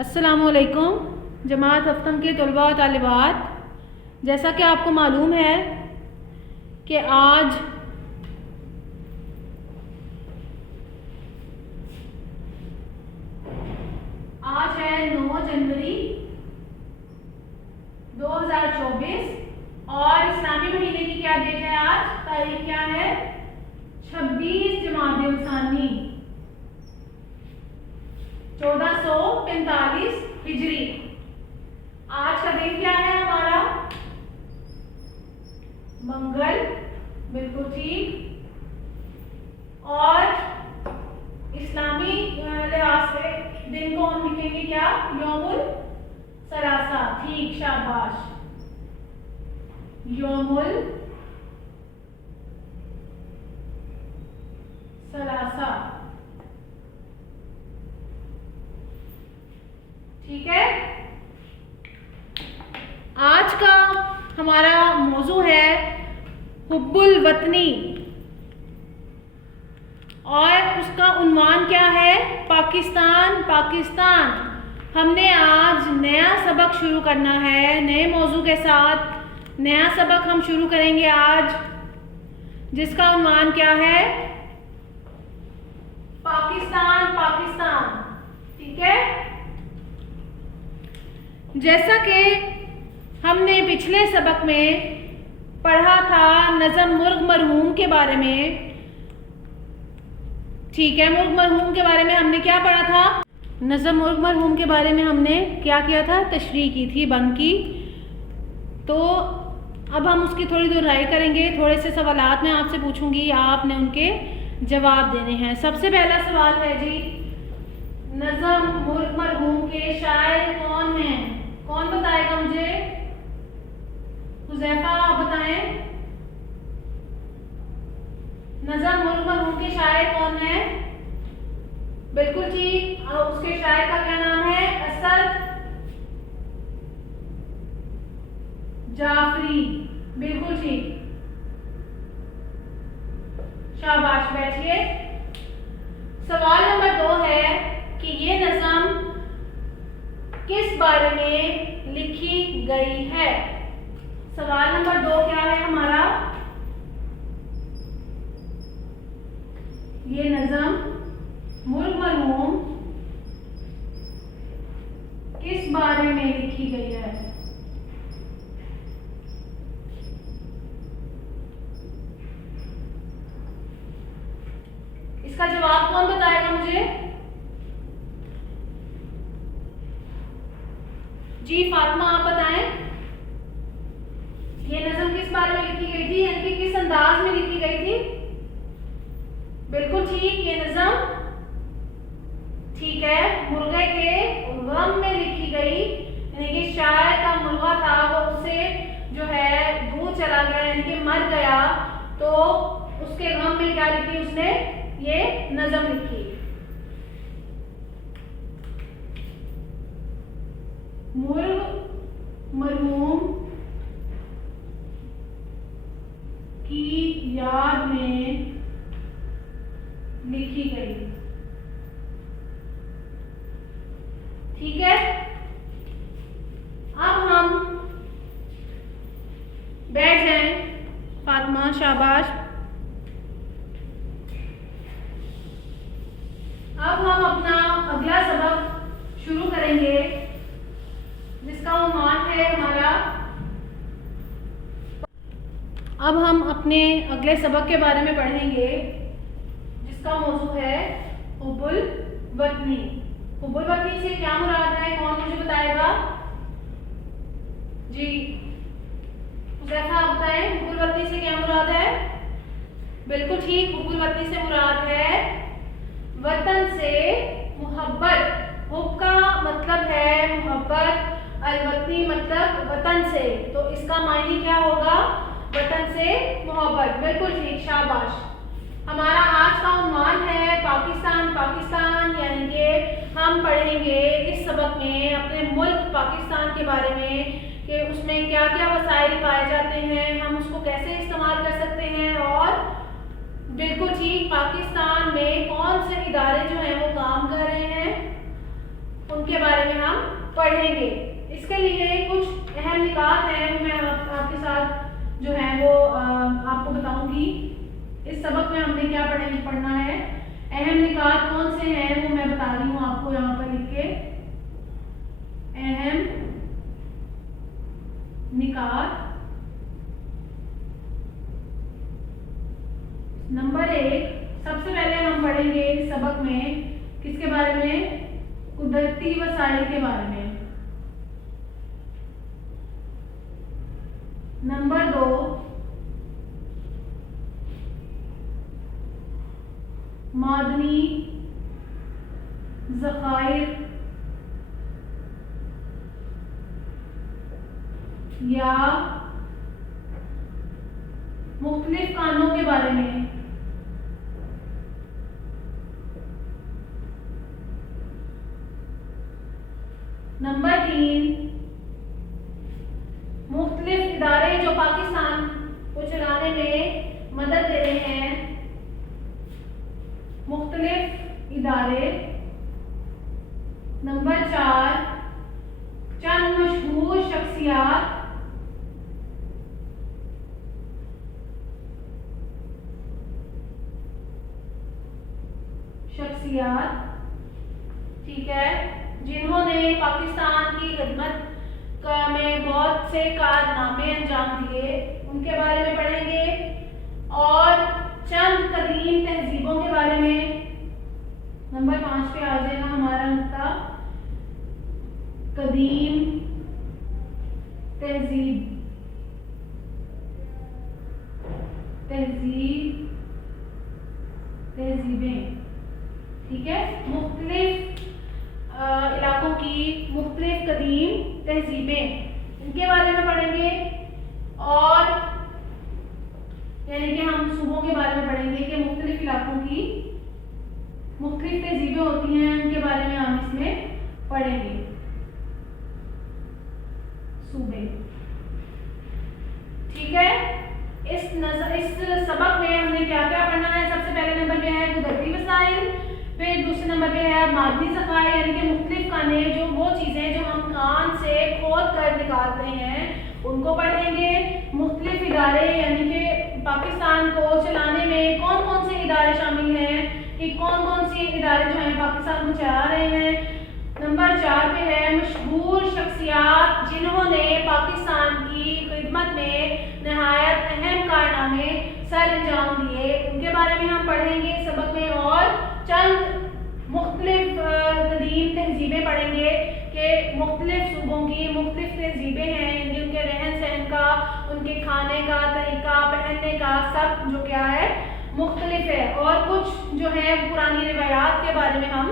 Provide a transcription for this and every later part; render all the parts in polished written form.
अस्सलामुअलैकुम जमात हफ्तम के तलबा व तालिबात, जैसा कि आपको मालूम है कि आज है 9 जनवरी 2024 और इस्लामी महीने की क्या डेट है? आज तारीख क्या है? 26 जमात-ए-उल-सानी 1445 हिजरी। आज का दिन क्या है हमारा? मंगल, बिल्कुल ठीक। और इस्लामी लिहाज से दिन को हम लिखेंगे क्या? यौमुल सलासा। ठीक, शाबाश, यौमुल सलासा। ठीक है। आज का हमारा मौजू है हुब्बुल वतनी और उसका उन्वान क्या है? पाकिस्तान। पाकिस्तान। हमने आज नया सबक शुरू करना है, नए मौजू के साथ नया सबक हम शुरू करेंगे आज, जिसका उन्वान क्या है? पाकिस्तान। पाकिस्तान। ठीक है। जैसा कि हमने पिछले सबक में पढ़ा था नज़म मुर्ग मरहूम के बारे में। ठीक है, मुर्ग मरहूम के बारे में हमने क्या पढ़ा था? नज़म मुर्ग मरहूम के बारे में हमने क्या किया था? तशरीह की थी, बंद की। तो अब हम उसकी थोड़ी दोहराई करेंगे, थोड़े से सवालात मैं आपसे पूछूंगी, आपने उनके जवाब देने हैं। सबसे पहला सवाल है जी, नज़म मुर्ग मरहूम के शायर कौन हैं? कौन बताएगा मुझे? हुज़ैफा, आप बताएं। नज़म मुर्ग मरहूम के शायर कौन है? बिल्कुल ठीक, उसके शायर का क्या नाम है? असद जाफरी। बिल्कुल ठीक, शाबाश, बैठिए। सवाल नंबर 2 है कि ये नज़म किस बारे में लिखी गई है? सवाल नंबर 2 क्या है हमारा? ये नज़म मुर्ग मरहूम किस बारे में लिखी गई है? इसका जवाब कौन बताएगा मुझे? जी फातिमा, आप बताएं। ये नज़म किस बारे में लिखी गई थी, यानी किस अंदाज में लिखी गई थी? बिल्कुल ठीक, ये नज़म ठीक है मुर्गे के गम में लिखी गई, यानी कि शायर का मुर्गा था, वो उससे जो है दूर चला गया, यानी कि मर गया, तो उसके गम में क्या लिखी उसने? ये नज़म लिखी। मुर्ग मरहूम की याद में लिखी गई। ठीक है। अब हम बैठ जाएं, फातिमा, शाबाश। अब हम अपना अगला सबक शुरू करेंगे, जिसका उन्वान है हमारा। अब हम अपने अगले सबक के बारे में पढ़ेंगे, जिसका मौजू है हुब्बुल वतनी। हुब्बुल वतनी से क्या मुराद है? कौन मुझे बताएगा? जी हुज़ैफा, आप बताएं, हुब्बुल वतनी से क्या मुराद है? बिल्कुल ठीक, हुब्बुल वतनी से मुराद है वतन से मोहब्बत। हुब का मतलब है मोहब्बत, अलवतनी मतलब वतन से, तो इसका मायने क्या होगा? वतन से मोहब्बत। बिल्कुल ठीक, शाबाश। हमारा आज का उन्वान है पाकिस्तान। पाकिस्तान, यानी कि हम पढ़ेंगे इस सबक में अपने मुल्क पाकिस्तान के बारे में, कि उसमें क्या क्या वसाइल पाए जाते हैं, हम उसको कैसे इस्तेमाल कर सकते हैं, और बिल्कुल ठीक, पाकिस्तान में कौन से इदारे जो हैं वो काम कर रहे हैं। उनके बारे में हम पढ़ेंगे। इसके लिए कुछ अहम निकात हैं, मैं आपके साथ जो है वो आपको बताऊंगी। इस सबक में हमने क्या पढ़ना है, अहम निकात कौन से हैं वो मैं बता रही हूँ आपको यहाँ पर लिख के। अहम निकात नंबर 1, सबसे पहले हम पढ़ेंगे इस सबक में किसके बारे में, कुदरती वसाइल के बारे में। नंबर 2, मादनी ज़खायर या मुख्तलिफ खानों के बारे में। नंबर 3, मुख्तलिफ इदारे जो पाकिस्तान को चलाने में मदद दे रहे हैं, मुख्तलिफ इदारे। नंबर 4, चंद मशहूर शख्सियात ठीक है, जिन्होंने पाकिस्तान की खिदमत में बहुत से कारनामे अंजाम दिए, उनके बारे में पढ़ेंगे। और चंद कदीम तहजीबों के बारे में। नंबर 5 पे आ जाएगा हमारा नुक्ता, कदीम तहजीबें, ठीक है, मुख्तलिफ इलाकों की मुख्तलिफ कदीम तहजीबें, इनके बारे में पढ़ेंगे। और यानी कि हम सूबों के बारे में पढ़ेंगे कि मुख्तलिफ इलाकों की मुख्तलिफ तहजीबें होती हैं, उनके बारे में हम इसमें पढ़ेंगे। सूबे, ठीक है। इस सबक में हमने क्या क्या पढ़ना है, सबसे पहले नंबर पे है कुदरती वसाइल, फिर दूसरे नंबर पे है मादनी ज़खायर यानी कि मुख्तलिफ खाने, जो वो चीज़ें जो हम कान से खोद कर निकालते हैं उनको पढ़ेंगे। मुख्तलिफ इदारे यानी कि पाकिस्तान को चलाने में कौन कौन से इदारे शामिल हैं, कि कौन कौन से इदारे जो हैं पाकिस्तान को चला रहे हैं। नंबर 4 पे है मशहूर शख्सियात जिन्होंने पाकिस्तान की खिदमत में नहायत अहम कारनामे सर अंजाम दिए, उनके बारे में हम पढ़ेंगे सबक में। और चंद मुख्तलिफ कदीम तहजीबें पढ़ेंगे कि मुख्तलिफ सूबों की मुख्तलिफ तहजीबें हैं, उनके रहन सहन का, उनके खाने का तरीका, पहनने का, सब जो क्या है मुख्तलिफ है। और कुछ जो है पुरानी रिवायात के बारे में हम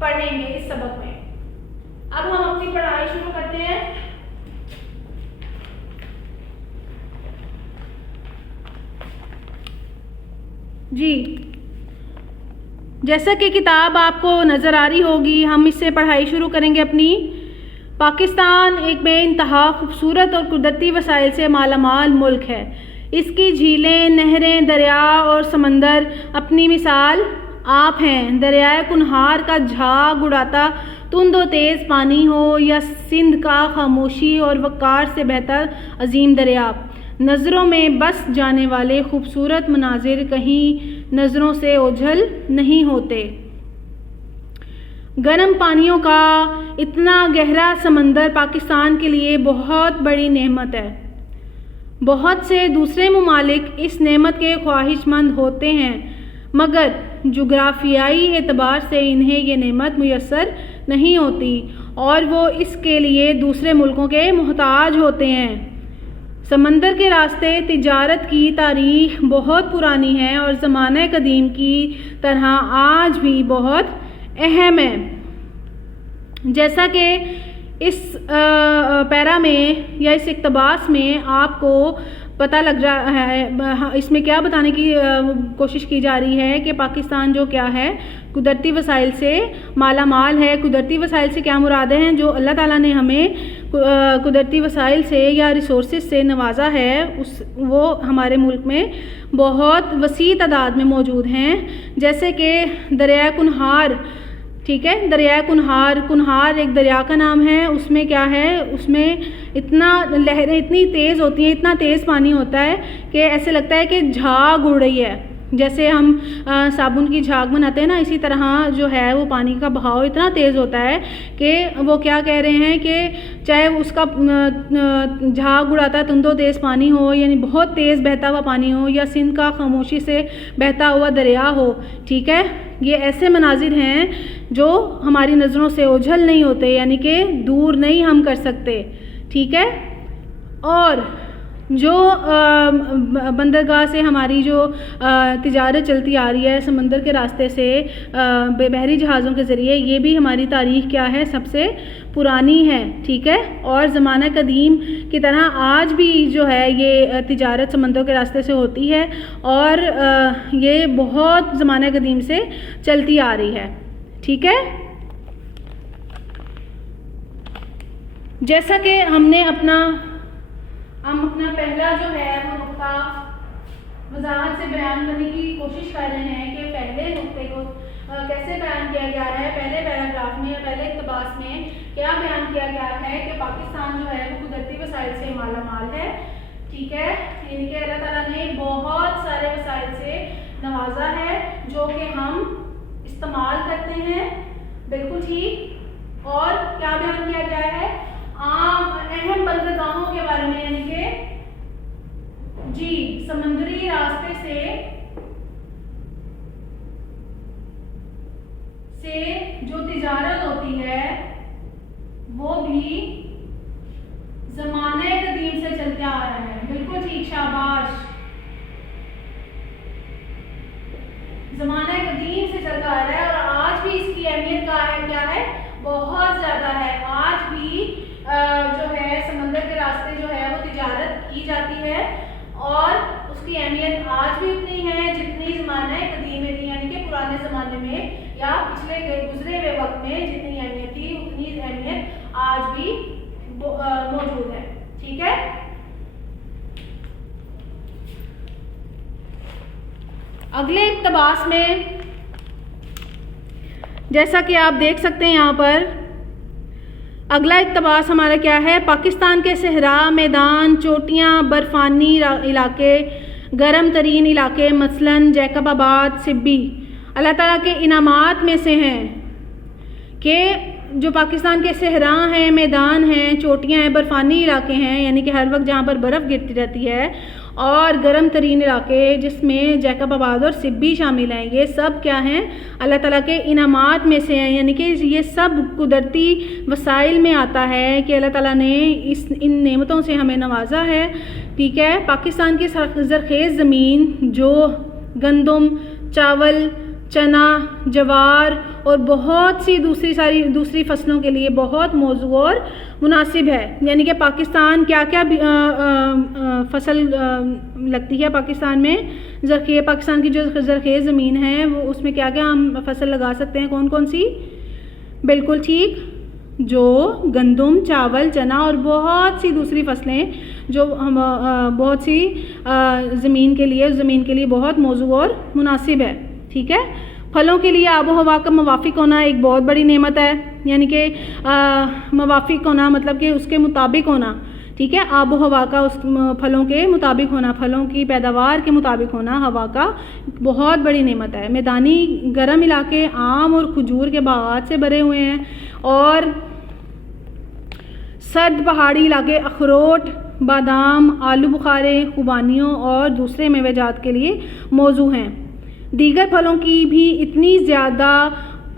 पढ़ेंगे इस सबक में। अब हम अपनी पढ़ाई शुरू करते हैं। जी, जैसा कि किताब आपको नज़र आ रही होगी, हम इससे पढ़ाई शुरू करेंगे अपनी। पाकिस्तान एक बेइंतहा खूबसूरत और कुदरती वसाइल से मालामाल मुल्क है। इसकी झीलें, नहरें, दरिया और समंदर अपनी मिसाल आप हैं। दरियाए कुनहार का झाग उड़ाता तुंद व तेज़ पानी हो, या सिंध का खामोशी और वक़ार से बहता अजीम दरिया, नज़रों में बस जाने वाले खूबसूरत मनाजिर कहीं नज़रों से ओझल नहीं होते। गर्म पानियों का इतना गहरा समंदर पाकिस्तान के लिए बहुत बड़ी नेमत है। बहुत से दूसरे ममालिक इस नेमत के ख्वाहिशमंद होते हैं, मगर जुग्राफियाई एतबार से इन्हें ये नेमत मुयस्सर नहीं होती और वो इसके लिए दूसरे मुल्कों के मोहताज होते हैं। समंदर के रास्ते तिजारत की तारीख बहुत पुरानी है और ज़माने कदीम की तरह आज भी बहुत अहम है। जैसा कि इस पैरा में या इस इक़्तिबास में आपको पता लग रहा है, इसमें क्या बताने की कोशिश की जा रही है कि पाकिस्तान जो क्या है कुदरती वसाइल से माला माल है। कुदरती वसाइल से क्या मुरादें हैं, जो अल्लाह ताला ने हमें कुदरती वसाइल से या रिसोर्सेज से नवाजा है, वो हमारे मुल्क में बहुत वसी तादाद में मौजूद हैं। जैसे कि दरिया कुनहार ठीक है। दरिया कुन्हार, कुन्हार एक दरिया का नाम है। उसमें क्या है, उसमें इतना लहरें इतनी तेज़ होती हैं, इतना तेज़ पानी होता है कि ऐसे लगता है कि झाग उड़ रही है। जैसे हम साबुन की झाग बनाते हैं ना, इसी तरह जो है वो पानी का बहाव इतना तेज़ होता है कि वो क्या कह रहे हैं कि चाहे उसका झाग उड़ाता तुंदो तेज़ पानी हो, यानी बहुत तेज़ बहता हुआ पानी हो, या सिंध का खामोशी से बहता हुआ दरिया हो, ठीक है, ये ऐसे मनाजिर हैं जो हमारी नज़रों से ओझल नहीं होते, यानी कि दूर नहीं हम कर सकते, ठीक है। और जो बंदरगाह से हमारी जो तिजारत चलती आ रही है समंदर के रास्ते से बहरी जहाज़ों के ज़रिए, ये भी हमारी तारीख़ क्या है, सबसे पुरानी है, ठीक है। और ज़माना कदीम की तरह आज भी जो है ये तिजारत समंदर के रास्ते से होती है, और ये बहुत ज़माना कदीम से चलती आ रही है, ठीक है। जैसा कि हम अपना पहला जो है वो नुक्ता वजाहत से बयान करने की कोशिश कर रहे हैं कि पहले नुक्ते को कैसे बयान किया गया है। पहले पैराग्राफ में या पहले इक़्तिबास में क्या बयान किया गया है कि पाकिस्तान जो है वो कुदरती वसाइल से माला माल है, ठीक है। यानी कि अल्लाह ताला ने बहुत सारे वसाइल से नवाजा है जो कि हम इस्तेमाल करते हैं, बिल्कुल ठीक। और क्या बयान किया गया है, अहम बंदरगाहों के बारे में, यानी कि जी समुद्री रास्ते से जो तिजारत होती है वो भी ज़माने कदीम से चलते आ रहा है, बिल्कुल ठीक, शाबाश। ज़माने कदीम से चलता आ रहा है और आज भी इसकी अहमियत क्या है, बहुत ज़्यादा है। आज भी जो है समंदर के रास्ते जो है वो तिजारत की जाती है और उसकी अहमियत आज भी उतनी है जितनी ज़माना कदीम में थी, यानी कि पुराने ज़माने में या पिछले गुजरे हुए वक्त में जितनी अहमियत थी उतनी अहमियत आज भी मौजूद है, ठीक है। अगले इक़्तिबास में जैसा कि आप देख सकते हैं यहाँ पर, अगला इक़्तिबास हमारा क्या है, पाकिस्तान के सहरा, मैदान, चोटियाँ, बर्फ़ानी इलाके, गर्म तरीन इलाके मसलन जैकबाबाद, सिब्बी अल्लाह ताला के इनामात में से हैं कि जो पाकिस्तान के सहरा हैं, मैदान हैं, चोटियाँ हैं, बर्फ़ानी इलाके हैं, यानी कि हर वक्त जहाँ पर बर्फ़ गिरती रहती है, और गर्म तरीन इलाके जिसमें जैकबाबाद और सिब्बी शामिल हैं, ये सब क्या हैं, अल्लाह ताला के इनामात में से हैं। यानी कि ये सब कुदरती वसाइल में आता है कि अल्लाह ताला ने इन नेमतों से हमें नवाजा है, ठीक है। पाकिस्तान की ज़रख़ेज़ ज़मीन जो गंदम, चावल, चना, जवार और बहुत सी दूसरी फसलों के लिए बहुत मौजू और मुनासिब है। यानी कि पाकिस्तान क्या क्या फसल लगती है पाकिस्तान में, पाकिस्तान की जो ज़रख़ेज़ ज़मीन है वो उसमें क्या क्या हम फसल लगा सकते हैं, कौन कौन सी, बिल्कुल ठीक, जो गंदम, चावल, चना और बहुत सी दूसरी फसलें जो हम बहुत सी ज़मीन के लिए बहुत मौजू और मुनासिब है, ठीक है। फलों के लिए आबो हवा का मुवाफ़िक होना एक बहुत बड़ी नेमत है, यानी कि मुवाफ़िक होना मतलब कि उसके मुताबिक होना, ठीक है। आबो हवा का उस फलों के मुताबिक होना, फलों की पैदावार के मुताबिक होना हवा का बहुत बड़ी नेमत है। मैदानी गर्म इलाके आम और खजूर के बागात से भरे हुए हैं, और सर्द पहाड़ी इलाके अखरोट, बादाम, आलू बुखारे, खुबानियों और दूसरे मेवेजात के लिए मौजू हैं। दीगर फलों की भी इतनी ज़्यादा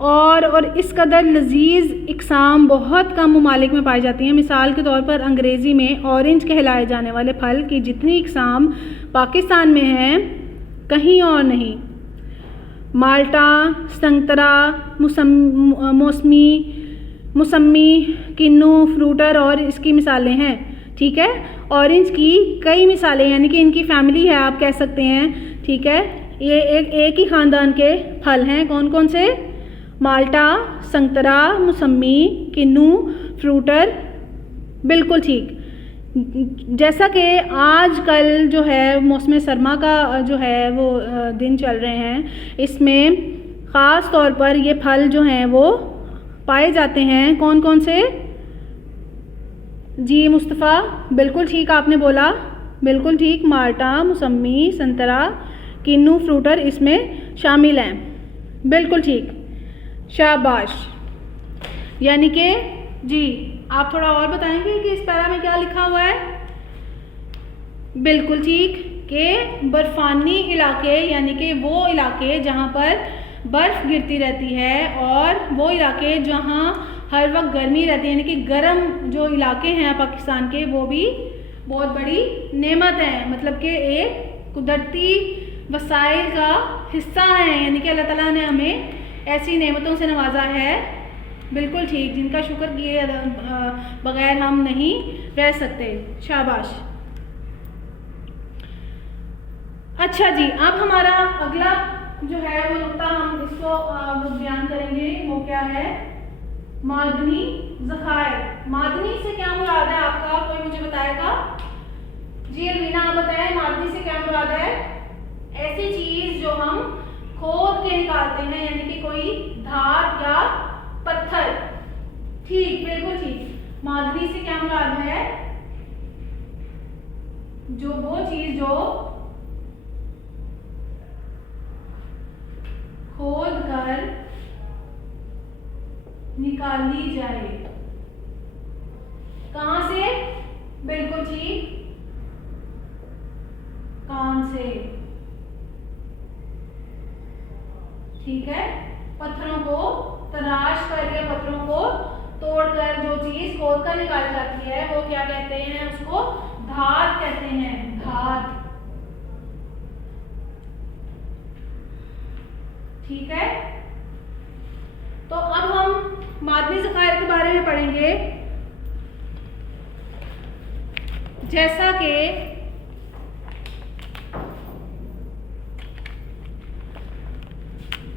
और इस कदर लजीज इकसाम बहुत कम ममालिक में पाई जाती हैं। मिसाल के तौर पर अंग्रेज़ी में ऑरेंज कहलाए जाने वाले फल की जितनी इकसाम पाकिस्तान में हैं कहीं और नहीं। माल्टा, संतरा, मौसमी, किन्नू, फ्रूटर और इसकी मिसालें हैं, ठीक है। ऑरेंज की कई मिसालें, यानी कि इनकी फैमिली है आप कह सकते हैं, ठीक है। ये एक ही ख़ानदान के फल हैं, कौन कौन से, माल्टा, संतरा, मौसमी, किन्नू, फ्रूटर, बिल्कुल ठीक। जैसा कि आजकल जो है मौसम सरमा का जो है वो दिन चल रहे हैं, इसमें ख़ास तौर पर ये फल जो हैं वो पाए जाते हैं कौन कौन से? जी मुस्तफ़ा, बिल्कुल ठीक आपने बोला, बिल्कुल ठीक। माल्टा, मौसमी, संतरा, किन्नू, फ्रूटर इसमें शामिल हैं, बिल्कुल ठीक, शाबाश। यानी कि जी आप थोड़ा और बताएंगे कि इस पैरा में क्या लिखा हुआ है? बिल्कुल ठीक कि बर्फ़ानी इलाके, यानी कि वो इलाके जहाँ पर बर्फ़ गिरती रहती है और वो इलाके जहाँ हर वक्त गर्मी रहती है, यानी कि गर्म जो इलाके हैं पाकिस्तान के, वो भी बहुत बड़ी नेमत है, मतलब कि एक कुदरती वसाइल का हिस्सा है, यानी कि अल्लाह ताला ने हमें ऐसी नेमतों से नवाजा है, बिल्कुल ठीक, जिनका शुक्र किए बगैर हम नहीं रह सकते, शाबाश। अच्छा जी, अब हमारा अगला जो है वो नुक्ता हम इसको बयान करेंगे, वो क्या है? मादनी ज़खायर। मादनी से क्या मुराद है आपका? कोई मुझे बताएगा? जी अलवीना आप बताएं, मादनी से क्या मुराद है? ऐसी चीज जो हम खोद के निकालते हैं, यानी कि कोई धात या पत्थर, ठीक, बिल्कुल ठीक। मादनी से क्या मुराद है? जो वो चीज जो खोद कर निकाली जाए, कहां से? बिल्कुल ठीक, कान से, ठीक है। पत्थरों को तराश कर या पत्थरों को तोड़कर जो चीज खोद कर निकाली जाती है वो क्या कहते हैं? उसको धात कहते हैं, धात, ठीक है। तो अब हम मादनी ज़खायर के बारे में पढ़ेंगे।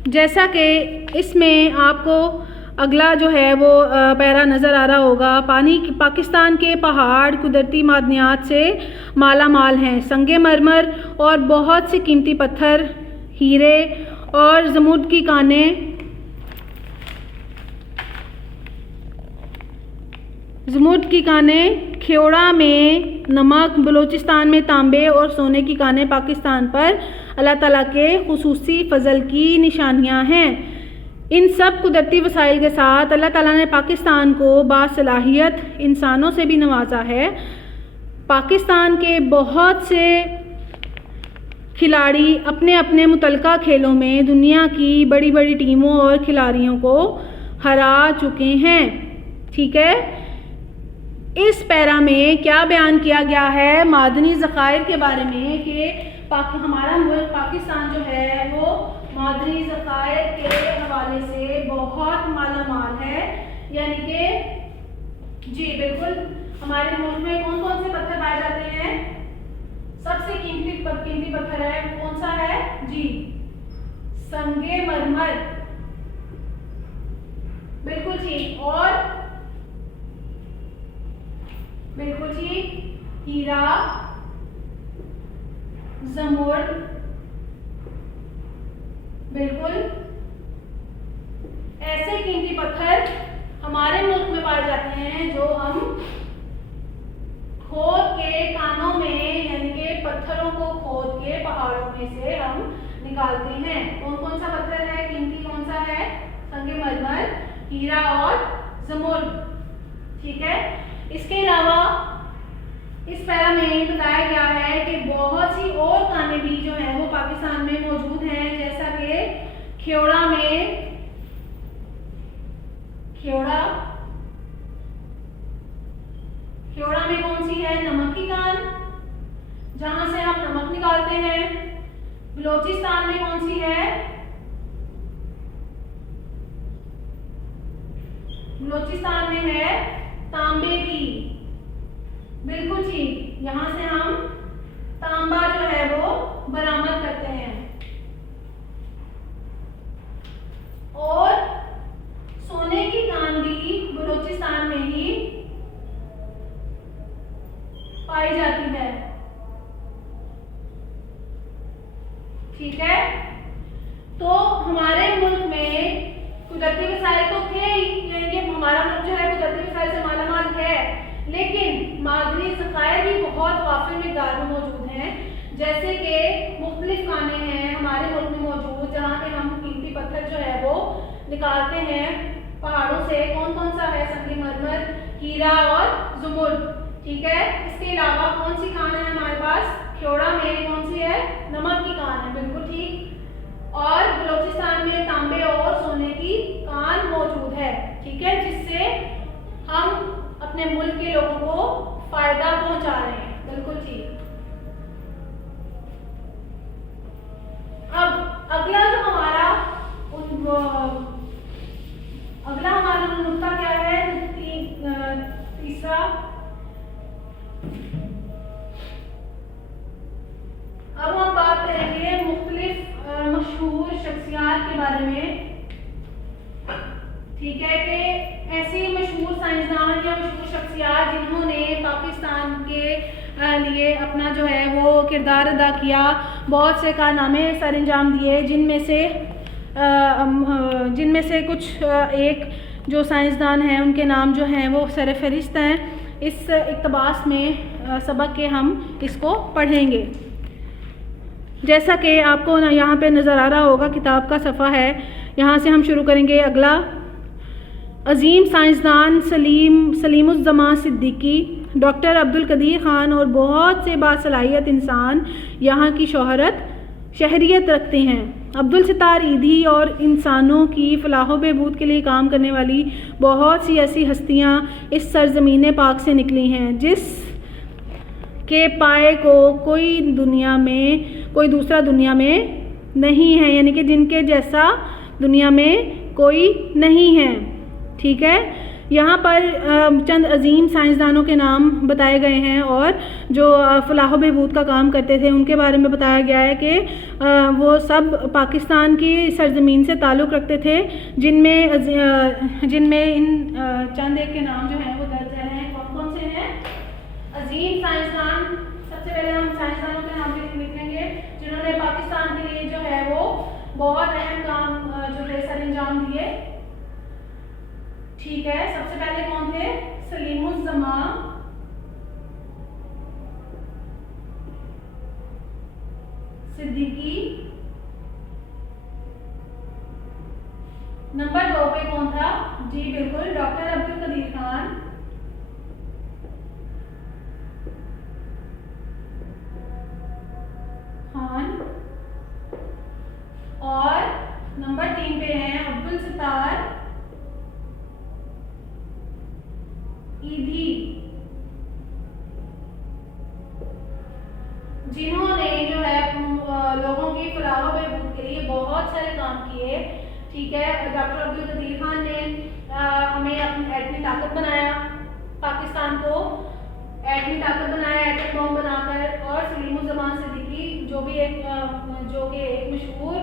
जैसा कि इसमें आपको अगला जो है वो पैरा नज़र आ रहा होगा। पाकिस्तान के पहाड़ कुदरती मादनियात से माला माल हैं। संगे मरमर और बहुत से कीमती पत्थर, हीरे और ज़मुर्द की कानें, ख्योड़ा में नमक, बलूचिस्तान में तांबे और सोने की कानें पाकिस्तान पर अल्लाह ताला के खुसूसी फ़ज़ल की निशानियां हैं। इन सब कुदरती वसाइल के साथ अल्लाह ताला ने पाकिस्तान को बासलाहियत इंसानों से भी नवाजा है। पाकिस्तान के बहुत से खिलाड़ी अपने अपने मुतल्लिका खेलों में दुनिया की बड़ी बड़ी टीमों और खिलाड़ियों को हरा चुके हैं, ठीक है। इस पैरा में क्या बयान किया गया है मादनी ज़खायर के बारे में कि हमारा मुल्क पाकिस्तान जो है वो मादनी ज़खायर के हवाले से बहुत माला माल है, यानी कि जी बिल्कुल। हमारे मुल्क में कौन कौन से पत्थर पाए जाते हैं? सबसे कीमती पत्थर है कौन सा है? जी संगे मरमर, बिल्कुल ठीक, और बिल्कुल ठीक हीरा, ज़मुर्द, बिल्कुल ऐसे कीमती पत्थर हमारे मुल्क में पाए जाते हैं जो हम खोद के कानों में, यानी कि पत्थरों को खोद के पहाड़ों में से हम निकालते हैं। कौन कौन सा पत्थर है कीमती? कौन सा है? संगे मरमर, हीरा और ज़मुर्द, ठीक है। इसके अलावा इस पैरा में बताया गया है कि बहुत सी और कानें भी जो हैं वो पाकिस्तान में मौजूद हैं, जैसा कि ख्योड़ा में कौन सी है? नमक की कान, जहां से हम नमक निकालते हैं। बलूचिस्तान में कौन सी है? बलूचिस्तान में है तांबे की, बिल्कुल ठीक, यहां से हम तांबा जो है वो बरामद करते हैं। और सोने की कान भी बलूचिस्तान में ही पाई जाती है, ठीक है। तो हमारे मुल्क काफ़ी मिकदार में मौजूद हैं। जैसे कि मुख्तलिफ खाने हैं हमारे मुल्क में मौजूद, जहाँ पे हम कीमती पत्थर जो है वो निकालते हैं पहाड़ों से। कौन कौन सा है? संगमरमर, हीरा और ज़ुमुर्द। ठीक है, इसके अलावा कौन सी खान है हमारे पास? ख्योड़ा में कौन सी है? नमक की खान है, बिल्कुल ठीक। और बलूचिस्तान में तांबे और सोने की खान मौजूद है। ठीक है, जिससे हम अपने मुल्क के लोगों को फायदा पहुंचा रहे हैं, बिल्कुल ठीक। अब अगला हमारा नुक्ता क्या है? तीसरा, अब हम बात करेंगे मुख्तलिफ मशहूर शख्सियात के बारे में। ठीक है, कि ऐसी मशहूर साइंसदान या मशहूर शख्सियात जिन्होंने पाकिस्तान के लिए अपना जो है वो किरदार अदा किया, बहुत से कारनामे सर अंजाम दिए, जिनमें से कुछ एक जो साइंसदान हैं उनके नाम जो हैं वो सर फहरिस्त हैं। इस इक़्तिबास में सबक के हम इसको पढ़ेंगे। जैसा कि आपको यहाँ पे नज़र आ रहा होगा, किताब का सफ़ा है, यहाँ से हम शुरू करेंगे। अगला, अज़ीम साइंसदान सलीमुज़्ज़मा सिद्दीकी, डॉक्टर अब्दुल कदीर ख़ान और बहुत से बासलाहियत इंसान यहाँ की शहरियत रखते हैं। अब्दुल सत्तार ईदी और इंसानों की फलाह बहबूद के लिए काम करने वाली बहुत सी ऐसी हस्तियाँ इस सरज़मीन पाक से निकली हैं, जिस के पाए को कोई दूसरा दुनिया में नहीं है, यानी कि जिनके जैसा दुनिया में कोई नहीं है। ठीक है, यहाँ पर चंद अजीम साइंसदानों के नाम बताए गए हैं और जो फलाह बहबूद का काम करते थे उनके बारे में बताया गया है कि वो सब पाकिस्तान की सरजमीन से ताल्लुक़ रखते थे, जिनमें इन चंद एक के नाम जो हैं वो दर्ज हैं। कौन कौन से हैं? अजीम साइंसदान, सबसे पहले हम साइंसदानों के नाम लिखेंगे जिन्होंने पाकिस्तान के लिए जो है वो बहुत अहम काम जो है सर अंजाम दिए। ठीक है, सबसे पहले कौन थे? सलीमुज़्ज़मा सिद्दीकी। नंबर 2 पे कौन था? जी बिल्कुल, डॉक्टर अब्दुल कदीर ख़ान। और नंबर 3 पे हैं अब्दुल सत्तार ईदी, जिन्होंने जो है लोगों की फलाह बहबूद के लिए बहुत सारे काम किए। ठीक है, डॉक्टर अब्दुल कदीर ख़ान ने हमें अपनी एटमी ताकत बनाया, पाकिस्तान को एटमी ताकत बनाया, एटम बम बनाकर। और सलीमुज़्ज़मा सिद्दीकी जो कि एक मशहूर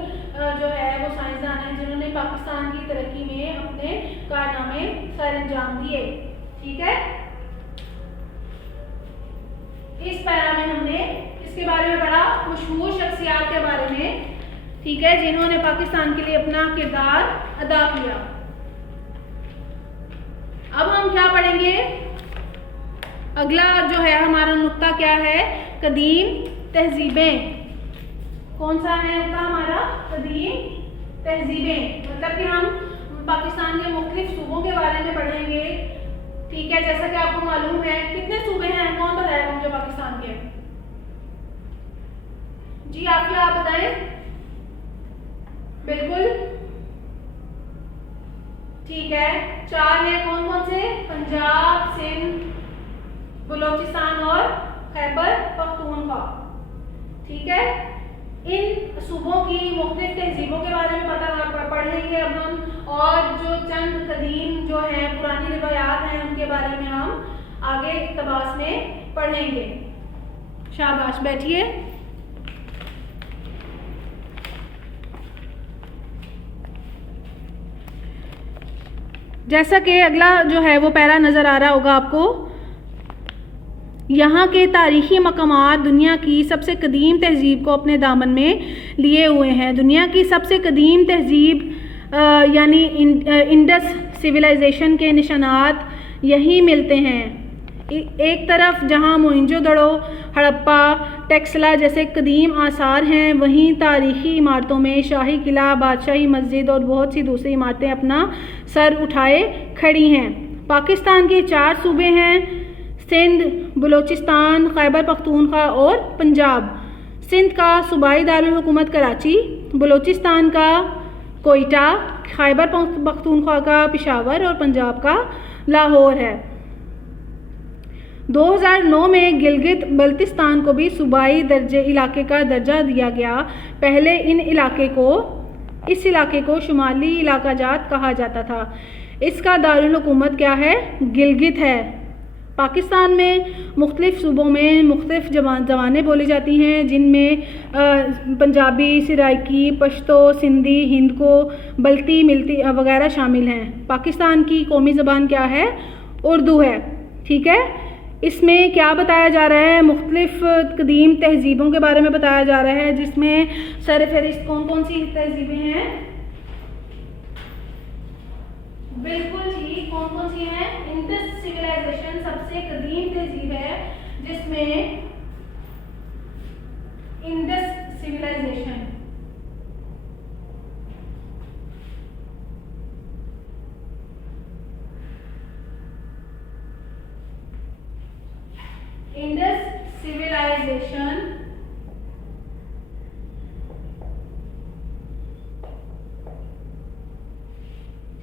जो है वो साइंसदान है, जिन्होंने पाकिस्तान की तरक्की में अपने कारनामे सर अंजाम दिए। ठीक है, इस पैरा में हमने इसके बारे में पढ़ा, मशहूर शख्सियात के बारे में। ठीक है, जिन्होंने पाकिस्तान के लिए अपना किरदार अदा किया। अब हम क्या पढ़ेंगे? अगला जो है हमारा नुक्ता क्या है? कदीम तहजीबें। कौन सा है नुक्ता हमारा? कदीम तहजीबें। मतलब कि हम पाकिस्तान के मुख्तलिफ सूबों के बारे में पढ़ेंगे। ठीक है, जैसा कि आपको मालूम है, कितने सूबे हैं? कौन बताएगा मुझे पाकिस्तान के? जी आप बताएं। बिल्कुल ठीक है, 4 हैं। कौन कौन से? पंजाब, सिंध, बलूचिस्तान और खैबर पख्तूनख्वा। ठीक है, इन सूबों की मुख्तलिफ तहजीबों के बारे में पढ़ेंगे अब हम, और जो चंद कदीम जो है पुरानी रिवायात हैं उनके बारे में हम आगे इक़्तिबास में पढ़ेंगे। शाबाश, बैठिए। जैसा कि अगला जो है वो पैरा नज़र आ रहा होगा आपको, यहाँ के तारीख़ी मकामात दुनिया की सबसे कदीम तहजीब को अपने दामन में लिए हुए हैं। दुनिया की सबसे कदीम तहजीब यानी इंडस सिविलाइजेशन के निशानात यहीं मिलते हैं। एक तरफ जहां मोइंजोदड़ो, हड़प्पा, टेक्सला जैसे कदीम आसार हैं, वहीं तारीखी इमारतों में शाही किला, बादशाही मस्जिद और बहुत सी दूसरी इमारतें अपना सर उठाए खड़ी हैं। पाकिस्तान के 4 सूबे हैं, सिंध, बलूचिस्तान, खैबर पख्तूनख्वा और पंजाब। सिंध का सूबाई दारुल हुकूमत कराची, बलूचिस्तान का कोयटा, खैबर पख्तूनख्वा का पेशावर और पंजाब का लाहौर है। 2009 में गिलगित बल्तिस्तान को भी सूबाई दर्जे इलाके का दर्जा दिया गया। पहले इस इलाके को शुमाली इलाका जात कहा जाता था। इसका दारुल हुकूमत क्या है? गिलगित है। पाकिस्तान में मुख्तलिफ सूबों में मुख्तलिफ ज़बानें बोली जाती हैं, जिनमें पंजाबी, सराइकी, पश्तो, सिंधी, हिंदको, बल्ती, मिलती वगैरह शामिल हैं। पाकिस्तान की कौमी ज़बान क्या है? उर्दू है। ठीक है, इसमें क्या बताया जा रहा है? मुख्तलिफ कदीम तहजीबों के बारे में बताया जा रहा है, जिसमें सरफहरिस्त कौन कौन सी तहजीबें हैं? बिल्कुल ठीक, कौन कौन सी हैं? इंडस सिविलाइजेशन सबसे कदीम तहजीब है, जिसमें इंडस सिविलाइजेशन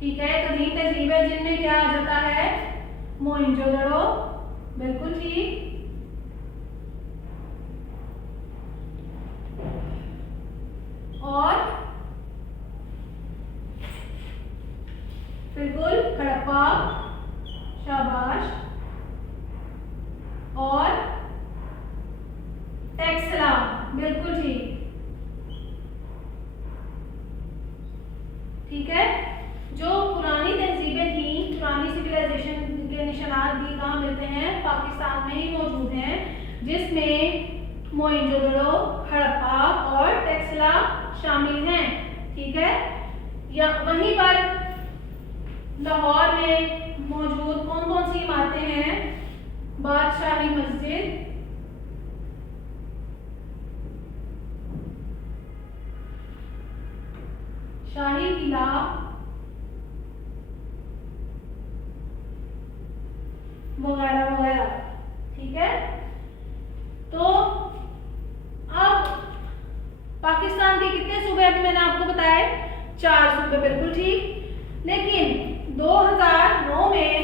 ठीक है, कदीम तहजीब है, जिनमें क्या आ जाता है? मोइंजोदड़ो, बिल्कुल ठीक, और बिल्कुल हड़प्पा, शाबाश, और टेक्सला, बिल्कुल ठीक। ठीक है, जो पुरानी तहजीबें थी, पुरानी सिविलाइजेशन के निशानात भी कहाँ मिलते हैं? पाकिस्तान में ही मौजूद हैं, जिसमें मोइंजोदड़ो, हड़प्पा और टेक्सला शामिल हैं। ठीक है, या वहीं पर लाहौर में मौजूद कौन कौन सी इमारतें हैं? बादशाही मस्जिद, शाही किला, वगैरह वगैरह। ठीक है, तो अब पाकिस्तान के कितने सूबे अभी मैंने आपको बताए? 4 सूबे, बिल्कुल ठीक। लेकिन 2009 में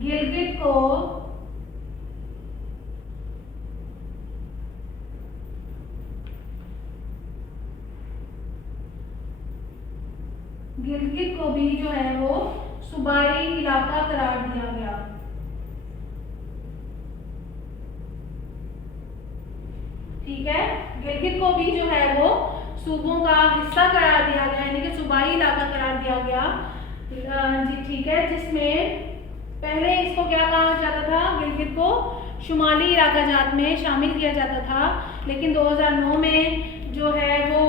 गिलगित को भी जो है वो सूबाई इलाका करार दिया गया। ठीक है, गिलगित को भी जो है वो सूबों का हिस्सा करार दिया गया, यानी कि सूबाई इलाका करार दिया गया। जी ठीक है, जिसमें पहले इसको क्या कहा जाता था? गिलगित को शुमाली इलाका जात में शामिल किया जाता था, लेकिन 2009 में जो है वो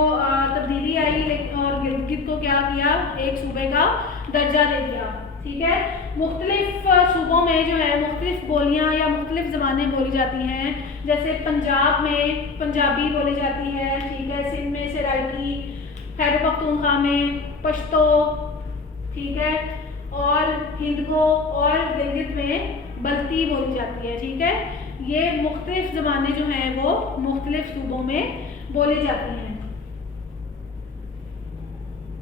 तब्दीली आई और गिलगित को क्या किया? एक सूबे का दर्जा दे दिया। ठीक है, मुख्तलिफ सूबों में जो है मुख्तलिफ बोलियां या मुख्तलिफ ज़बानें बोली जाती हैं। जैसे पंजाब में पंजाबी बोली जाती है। ठीक है, सिंध में सराइकी, खैबर पख्तूनख्वा में पश्तो, ठीक है, और हिंदको और गिलगित में बल्ती बोली जाती है। ठीक है, ये मुख्तलिफ ज़बानें जो हैं वो मुख्तलिफ सूबों में बोली जाती हैं।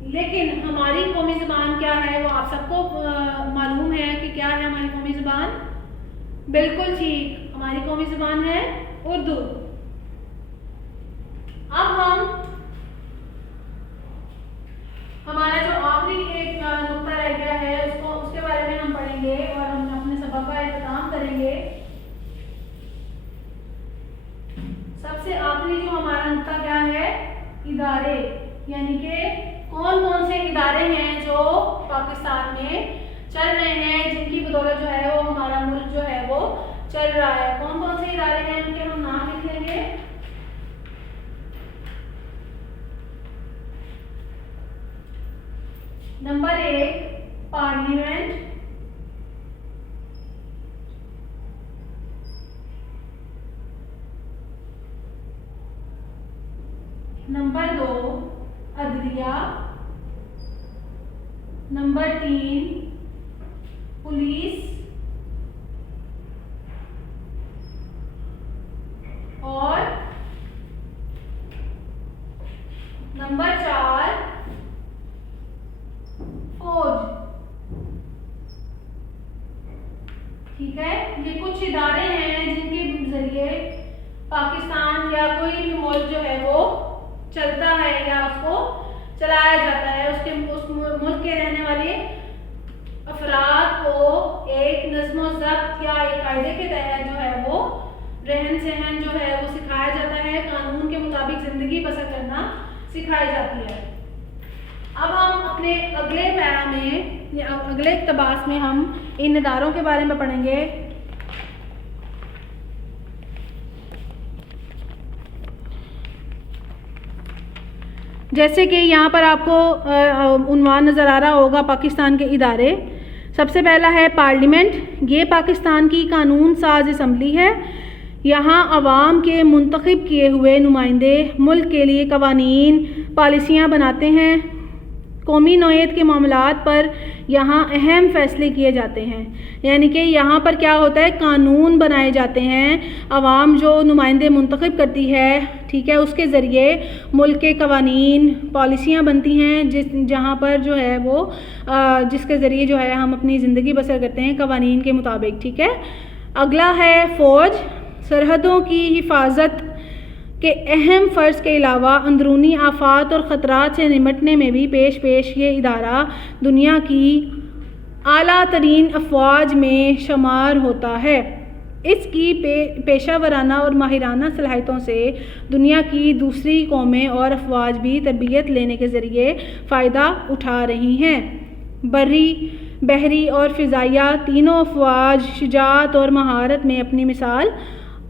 लेकिन हमारी कौमी ज़बान क्या है? वो आप सबको मालूम है कि क्या है हमारी कौमी ज़बान? बिल्कुल ठीक, हमारी कौमी ज़बान है उर्दू। अब हमारा जो आखिरी एक नुक्ता रह गया है, उसके बारे में हम पढ़ेंगे और हम अपने सबक का इख्तिताम करेंगे। सबसे आखिरी जो हमारा नुक्ता क्या है? इदारे, यानी कि कौन कौन से इदारे हैं जो पाकिस्तान में चल रहे हैं, जिनकी बदौलत जो है वो हमारा मुल्क जो है वो चल रहा है। कौन कौन से इदारे हैं, उनके हम नाम लिख लेंगे। नंबर 1 पार्लियामेंट, नंबर 2 अदलिया, नंबर 3 पुलिस और नंबर 4 फौज। ठीक है, ये कुछ इदारे हैं जिनके जरिए पाकिस्तान या कोई भी मुल्क जो है वो चलता है या उसको चलाया जाता है। उस मुल्क के रहने वाले अफराद को एक नज़्म ज़ब्त या एक कायदे के तहत जो है वो रहन सहन जो है वो सिखाया जाता है, कानून के मुताबिक ज़िंदगी बसर करना सिखाई जाती है। अब हम अपने अगले पैरा में या अगले इक़्तिबास में हम इन इदारों के बारे में पढ़ेंगे। जैसे कि यहाँ पर आपको उन्वान नज़र आ रहा होगा पाकिस्तान के इदारे। सबसे पहला है पार्लियामेंट। ये पाकिस्तान की कानून साज असम्बली है। यहाँ अवाम के मुंतखब किए हुए नुमाइंदे मुल्क के लिए कवानीन पॉलिसियाँ बनाते हैं। कौमी नौयत के मामलात पर यहाँ अहम फ़ैसले किए जाते हैं। यानी कि यहाँ पर क्या होता है, कानून बनाए जाते हैं। अवाम जो नुमाइंदे मुंतखब करती है, ठीक है, उसके ज़रिए मुल्क के कवानीन पॉलिसियाँ बनती हैं जहाँ पर जो है वो जिसके ज़रिए जो है हम अपनी ज़िंदगी बसर करते हैं कवानीन के मुताबिक। ठीक है। अगला है फ़ौज। सरहदों की हिफाजत के अहम फ़र्ज़ के अलावा अंदरूनी आफात और ख़तरात से निमटने में भी पेश ये इदारा दुनिया की आला तरीन अफ़वाज में शुमार होता है। इसकी पेशा वराना और माहिराना सलाहियतों से दुनिया की दूसरी कौमें और अफ़वाज भी तरबियत लेने के ज़रिए फ़ायदा उठा रही हैं। बर्री, बहरी और फ़िज़ाइया तीनों अफ़वाज शुजाअत और महारत में अपनी मिसाल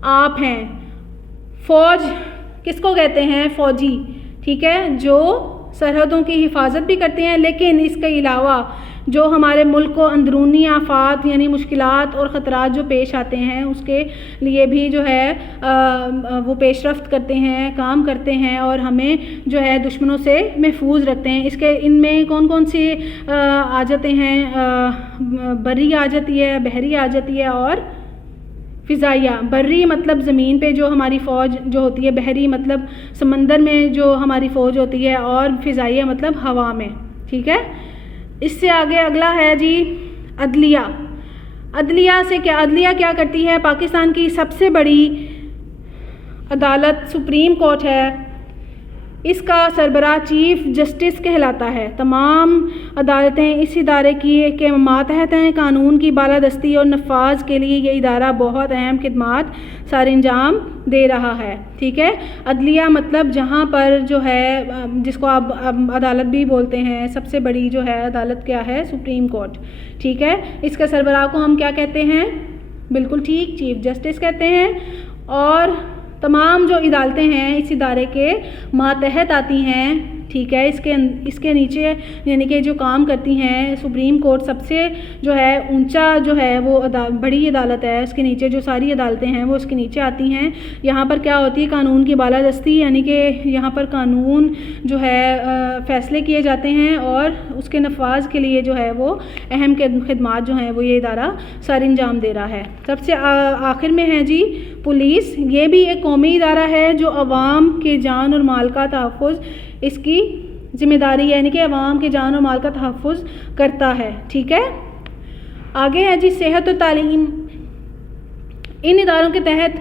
आप हैं। फ़ौज किसको कहते हैं? फ़ौजी। ठीक है, जो सरहदों की हिफाजत भी करते हैं, लेकिन इसके अलावा जो हमारे मुल्क को अंदरूनी आफात यानी मुश्किलात और ख़तरात जो पेश आते हैं उसके लिए भी जो है वो पेशरफ्त करते हैं, काम करते हैं और हमें जो है दुश्मनों से महफूज रखते हैं। इसके इनमें कौन कौन सी आ जाते हैं? बर्री आ जाती है, बहरी आ जाती है और फ़िज़ाइया। बर्री मतलब ज़मीन पे जो हमारी फ़ौज जो होती है, बहरी मतलब समंदर में जो हमारी फ़ौज होती है और फ़िज़ाइया मतलब हवा में। ठीक है। इससे आगे अगला है जी अदलिया। अदलिया क्या करती है? पाकिस्तान की सबसे बड़ी अदालत सुप्रीम कोर्ट है। इसका सरबराह चीफ जस्टिस कहलाता है। तमाम अदालतें इस इदारे के मातहत हैं। कानून की बालादस्ती और नफाज के लिए ये इदारा बहुत अहम खिदमात सर अंजाम दे रहा है। ठीक है। अदलिया मतलब जहाँ पर जो है जिसको आप अदालत भी बोलते हैं, सबसे बड़ी जो है अदालत क्या है? Supreme court. ठीक है। इसका सरबराह को हम क्या कहते हैं? बिल्कुल ठीक, चीफ जस्टिस कहते हैं। और तमाम जो अदालतें हैं इस इदारे के मातहत आती हैं। ठीक है। इसके नीचे यानी कि जो काम करती हैं सुप्रीम कोर्ट सबसे जो है ऊंचा जो है वो बड़ी अदालत है, उसके नीचे जो सारी अदालतें हैं वो उसके नीचे आती हैं। यहाँ पर क्या होती है? कानून की बालादस्ती, यानी कि यहाँ पर कानून जो है फ़ैसले किए जाते हैं और उसके नफाज के लिए जो है वो अहम खिदमात जो हैं वो ये इदारा सर अंजाम दे रहा है। सबसे आखिर में है जी पुलिस। ये भी एक कौमी इदारा है जो अवाम के जान और माल का तहफ़्फ़ुज़ इसकी ज़िम्मेदारी है, यानी कि अवाम के जान और माल का तहफ़्फ़ुज़ करता है। ठीक है। आगे है जी सेहत और तालीम। इन इदारों के तहत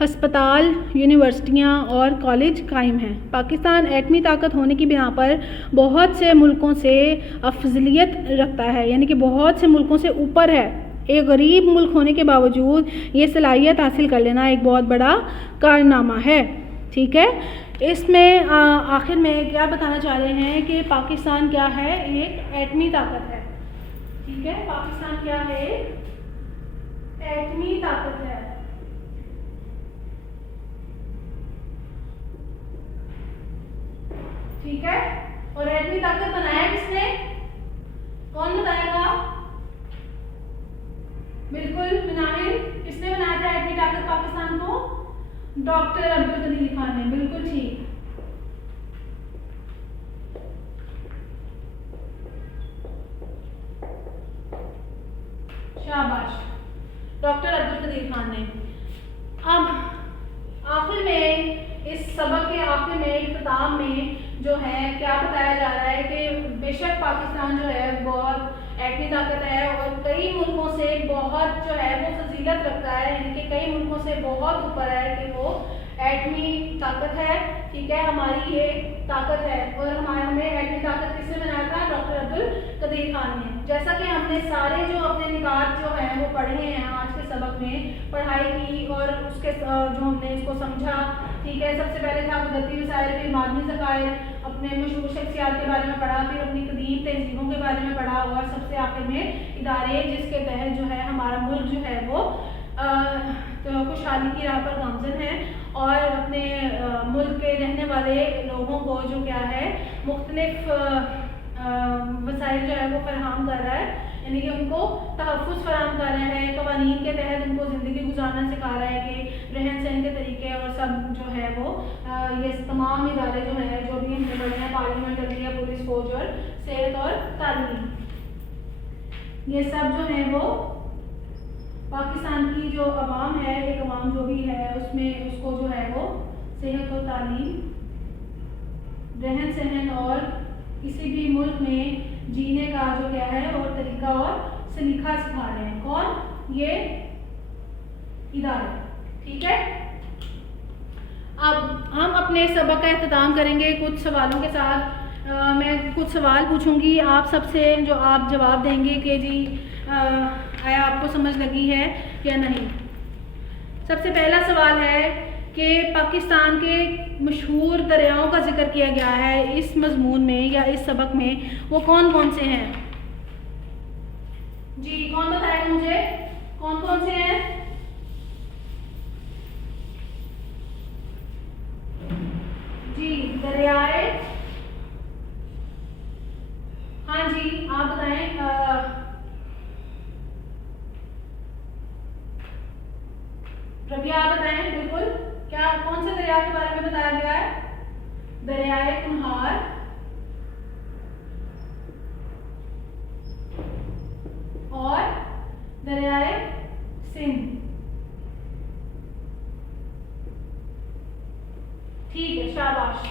हस्पताल, यूनिवर्सिटियाँ और कॉलेज कायम हैं। पाकिस्तान एटमी ताकत होने की बिना पर बहुत से मुल्कों से अफजलियत रखता है, यानी कि बहुत से मुल्कों से ऊपर है। एक गरीब मुल्क होने के बावजूद ये सलाहियत हासिल कर लेना एक बहुत बड़ा कारनामा है। ठीक है। इसमें आखिर में क्या बताना चाह रहे हैं कि पाकिस्तान क्या है? एक एटमी ताकत है। ठीक है। पाकिस्तान क्या है? एटमी ताकत है। ठीक है। और एटमी ताकत बनाया किसने? डॉक्टर अब्दुल कदीर खान ने, बिल्कुल ठीक। शाबाश, डॉक्टर अब्दुल कदीर खान ने। अब आखिर में इस सबक के आखिर में इख्तिताम में जो है क्या बताया जा रहा है कि बेशक पाकिस्तान जो है बहुत एटमी ताकत है और कई मुल्कों से बहुत जो है वो फजीलत रखता है, यानी कि कई मुल्कों से बहुत ऊपर है कि वो एटमी ताकत है। ठीक है, हमारी ये ताकत है और हमें एटमी ताकत किसने बनाया था? डॉक्टर अब्दुल कदीर खान ने। जैसा कि हमने सारे जो अपने निकात जो हैं वो पढ़े हैं आज के सबक में, पढ़ाई की और उसके जो हमने इसको समझा। ठीक है, सबसे पहले था कुदरती वसाइल, फिर मादनी ज़खायर, अपने मशहूर शख्सियात के बारे में पढ़ा, फिर अपनी कदीम तहजीबों के बारे में पढ़ा और सबसे आखिर में इदारे जिसके तहत जो है हमारा मुल्क जो है वो तो खुशहाली की राह पर गामजन है और अपने मुल्क के रहने वाले लोगों को जो क्या है मुख्तलिफ वसाइल जो है वो फराहम कर रहा है, यानी कि उनको तहफ़्फ़ुज़ फराहम कर रहा है, कवानीन के तहत उनको ज़िंदगी गुजारना सिखा रहा है कि रहन सहन के तरीके और सब जो है वो ये तमाम इदारे जो हैं जो भी हमने पढ़े हैं, पार्लियामेंट, अदलिया, पुलिस, फौज और सेहत और तालीम, ये सब जो है वो पाकिस्तान की जो अवाम है, एक अवाम जो भी है उसमें उसको जो है वो सेहत और तालीम, रहन सहन और किसी भी मुल्क में जीने का जो क्या है और तरीका और सलीका सिखा रहे हैं। कौन? ये इदारे। ठीक है, अब हम अपने सबक का इख्तिताम करेंगे कुछ सवालों के साथ। मैं कुछ सवाल पूछूंगी आप सबसे, जो आप जवाब देंगे कि जी आया आपको समझ लगी है या नहीं। सबसे पहला सवाल है कि पाकिस्तान के मशहूर दरियाओं का जिक्र किया गया है इस मजमून में या इस सबक में, वो कौन कौन से हैं? जी कौन बताएगा मुझे, कौन कौन से हैं? जी दरियाए, हाँ जी आप बताएं। रबिया आप बताएं, बिल्कुल। क्या कौन से दरिया के बारे में बताया गया है? दरियाए कुन्हार और दरियाए सिंध। ठीक है, शाबाश।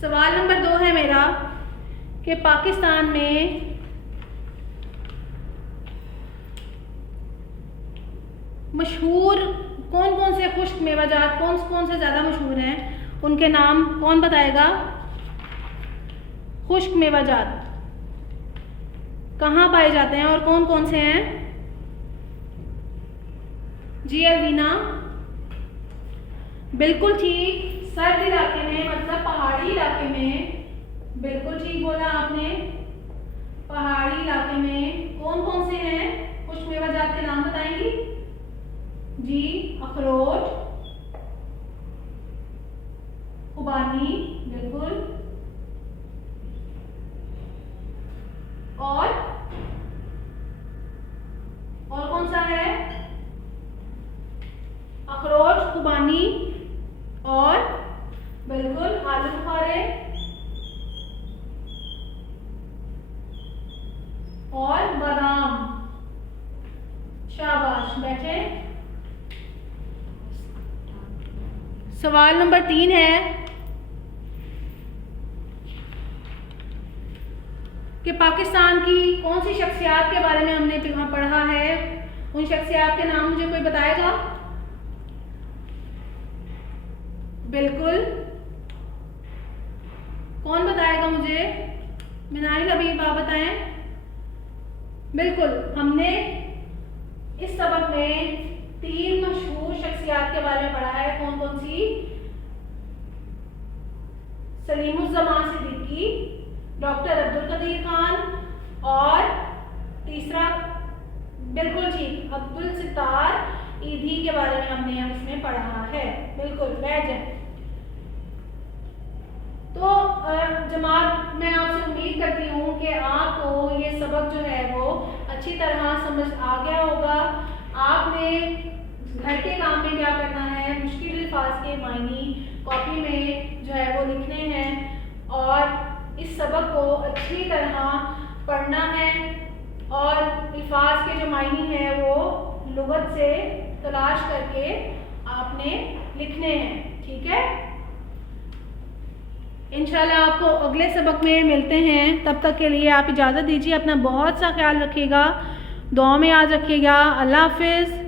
सवाल नंबर 2 है मेरा कि पाकिस्तान में मशहूर कौन कौन से खुश्क मेवाजात कौन कौन से ज़्यादा मशहूर हैं, उनके नाम कौन बताएगा? खुश्क मेवाजात कहाँ पाए जाते हैं और कौन कौन से हैं? जी अलवीना, बिल्कुल ठीक। सर्द इलाके में मतलब पहाड़ी इलाके में, बिल्कुल ठीक बोला आपने। पहाड़ी इलाके में कौन कौन से हैं खुश्क मेवाजात के नाम बताएंगी? जी अखरोट, खुबानी, बिल्कुल, और कौन सा है? अखरोट, खुबानी और बिल्कुल आलू बुखारे और बादाम। शाबाश, बैठे। सवाल नंबर 3 है कि पाकिस्तान की कौन सी शख्सियात के बारे में हमने पढ़ा है, उन शख्सियात के नाम मुझे कोई बताएगा? बिल्कुल, कौन बताएगा मुझे? मिनारिल हबीब आप बताएं। बिल्कुल, हमने इस सबक में 3 मशहूर शख्सियात के बारे में पढ़ा है। कौन कौन सी? सलीमुज़्ज़मान सिद्दीकी, डॉक्टर अब्दुल कदीर खान और तीसरा बिल्कुल ठीक अब्दुल सित्तार ईदी के बारे में हमने इसमें पढ़ा है। बिल्कुल, बैठ जाए। तो जमात, मैं आपसे उम्मीद करती हूँ कि आपको ये सबक जो है वो अच्छी तरह समझ आ गया होगा। आपने घर के काम में क्या करना है, मुश्किल अल्फाज के मायने कॉपी में जो है वो लिखने हैं और इस सबक को अच्छी तरह पढ़ना है और अल्फाज के जो मायने हैं वो लुगत से तलाश करके आपने लिखने हैं। ठीक है, इंशाल्लाह आपको अगले सबक में मिलते हैं। तब तक के लिए आप इजाज़त दीजिए। अपना बहुत सा ख्याल रखिएगा, दुआ में याद रखिएगा। अल्लाह हाफिज़।